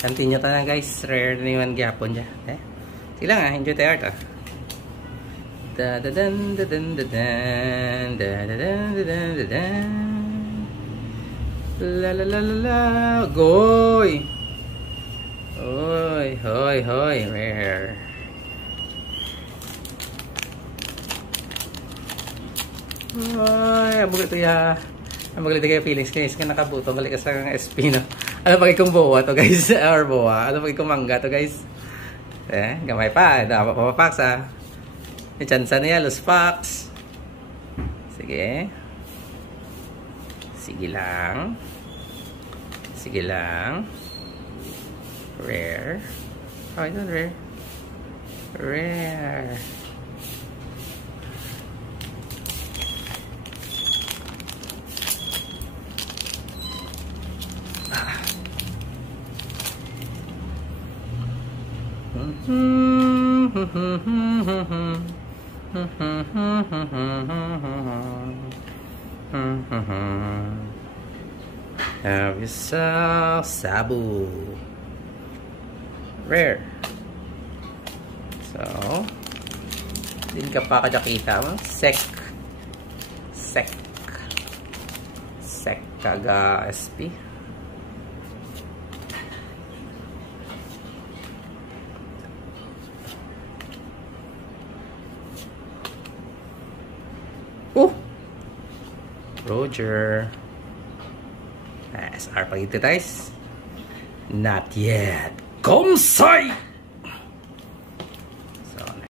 Continue ta na guys. Rare na yung gyapon dyan. Sige lang enjoy tayo art da da dan da dan da dan da da dan da dan da dan la la la la la goy hoy hoy hoy rare ay abog ito ya abog ito kaya feelings guys kaya nakabuto balik ka sa SP no ano pag ikong boa to guys or boa ano pag ikong mangga to guys gamay pa dapat papapaksa may chance na yan los packs sige sige lang rare oh ito rare have yourself Sabu rare so din ka pa kajakita mo sek kaga SP Roger SR pag ito guys not yet Komsai